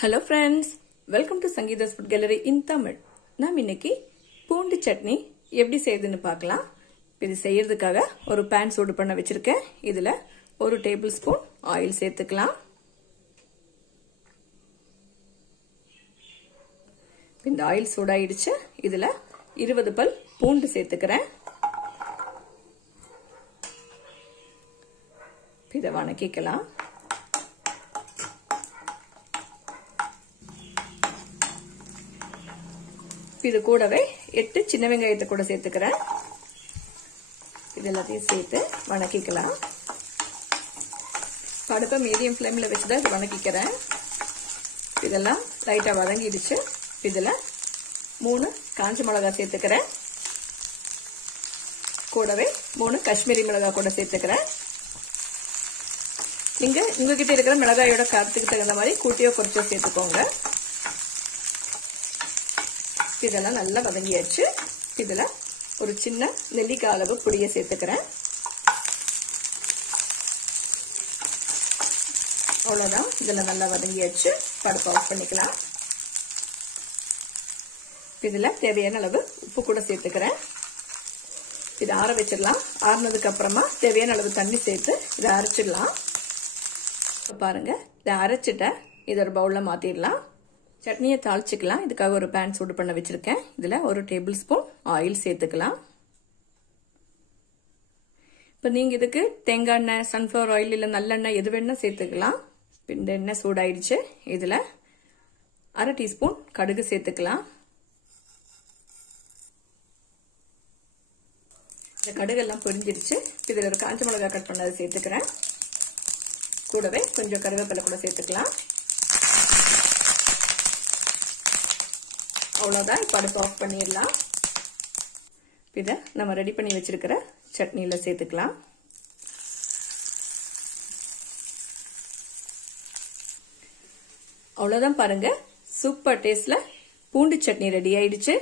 Hello friends, welcome to Sangeetha's Food Gallery in Tamil. நாம் இன்னைக்கு பூண்டு சட்னி எப்படி செய்யுதுன்னு பார்க்கலாம். இது செய்யிறதுக்காக ஒரு pan சூடு பண்ண வச்சிருக்கேன். இதுல 1 டேபிள்ஸ்பூன் ஆயில் சேர்த்துக்கலாம். இந்த ஆயில் சூடாயிடுச்சு. இதுல 20 பல் பூண்டு சேர்த்துக்கிறேன். இத வணக்கிக்கலாம். இது கூடவே 8 சின்ன வெங்காயத்தை கூட சேர்த்துக்கிறேன். இது எல்லாத்தையும் சேர்த்து வணக்கிக்கலாம். அடுப்பை மீடியம் ஃப்ளேம்ல வச்சு தான் வணக்கிக்கிறேன். இதெல்லாம் லைட்டா வதங்கிடுச்சு. இதுல 3 காஞ்ச மிளகாய் சேர்த்துக்கிறேன். கூடவே 3 காஷ்மீரி மிளகாய் கூட சேர்த்துக்கிறேன். நீங்க உங்ககிட்ட இருக்கிற மிளகாயோட காரத்துக்கு தகுந்த மாதிரி கூட்டியோ குறைச்சோ சேர்த்துக்கோங்க. இதெல்லாம் நல்லா வதங்கியாச்சு. இதுல ஒரு சின்ன நெல்லிக்காய் அளவு புளியை சேர்த்துக்கிறேன். அவ்வளவுதான். இதெல்லாம் நல்லா வதங்கியாச்சு. அடுப்பை ஆஃப் பண்ணிக்கலாம். இதுல தேவையான அளவு உப்பு கூட சேர்த்துக்கிறேன். இதை ஆற வச்சிடலாம். ஆறுனதுக்கு அப்புறமா தேவையான அளவு தண்ணி சேர்த்து இதை அரைச்சிடலாம். பாருங்க, இதை அரைச்சிட்ட இதை ஒரு பவுல்ல மாத்திடலாம். சட்னியை தாளிச்சுக்கலாம். இதுக்காக ஒரு பேன் சூடு பண்ண வச்சிருக்கேன். இதுல 1 டேபிள் ஸ்பூன் ஆயில் சேர்த்துக்கலாம். இப்ப நீங்க இதுக்கு தேங்காய் எண்ணெய், சன்ஃபிளவர் ஆயில் இல்ல நல்லெண்ணெய் எது வேணா சேர்த்துக்கலாம். இந்த எண்ணெய் சூடாயிடுச்சு. இதுல 1/2 டீஸ்பூன் கடுகு சேர்த்துக்கலாம். இந்த கடுகு எல்லாம் பொரிஞ்சிருச்சு. இதுல ஒரு காஞ்ச மிளகாய் கட் பண்ணதை சேர்த்துக்கிறேன். கூடவே கொஞ்சம் கருவேப்பிலை கூட சேர்த்துக்கலாம். அவ்வளவுதான். இப்ப அடுப்பு ஆஃப் பண்ணிடலாம். இதை நம்ம ரெடி பண்ணி வச்சிருக்கிற சட்னியில சேர்த்துக்கலாம். அவ்வளவுதான். பாருங்க, சூப்பர் டேஸ்ட்ல பூண்டு சட்னி ரெடி ஆயிடுச்சு.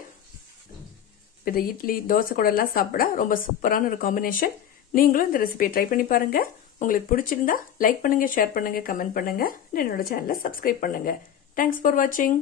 இது இட்லி, தோசை கூட எல்லாம் சாப்பிட ரொம்ப சூப்பரான ஒரு காம்பினேஷன். நீங்களும் இந்த ரெசிபியை ட்ரை பண்ணி பாருங்க. உங்களுக்கு பிடிச்சிருந்தா லைக் பண்ணுங்க, ஷேர் பண்ணுங்க, கமெண்ட் பண்ணுங்க. என்னோட சேனலை சப்ஸ்கிரைப் பண்ணுங்க. தேங்க்ஸ் ஃபார் வாட்சிங்.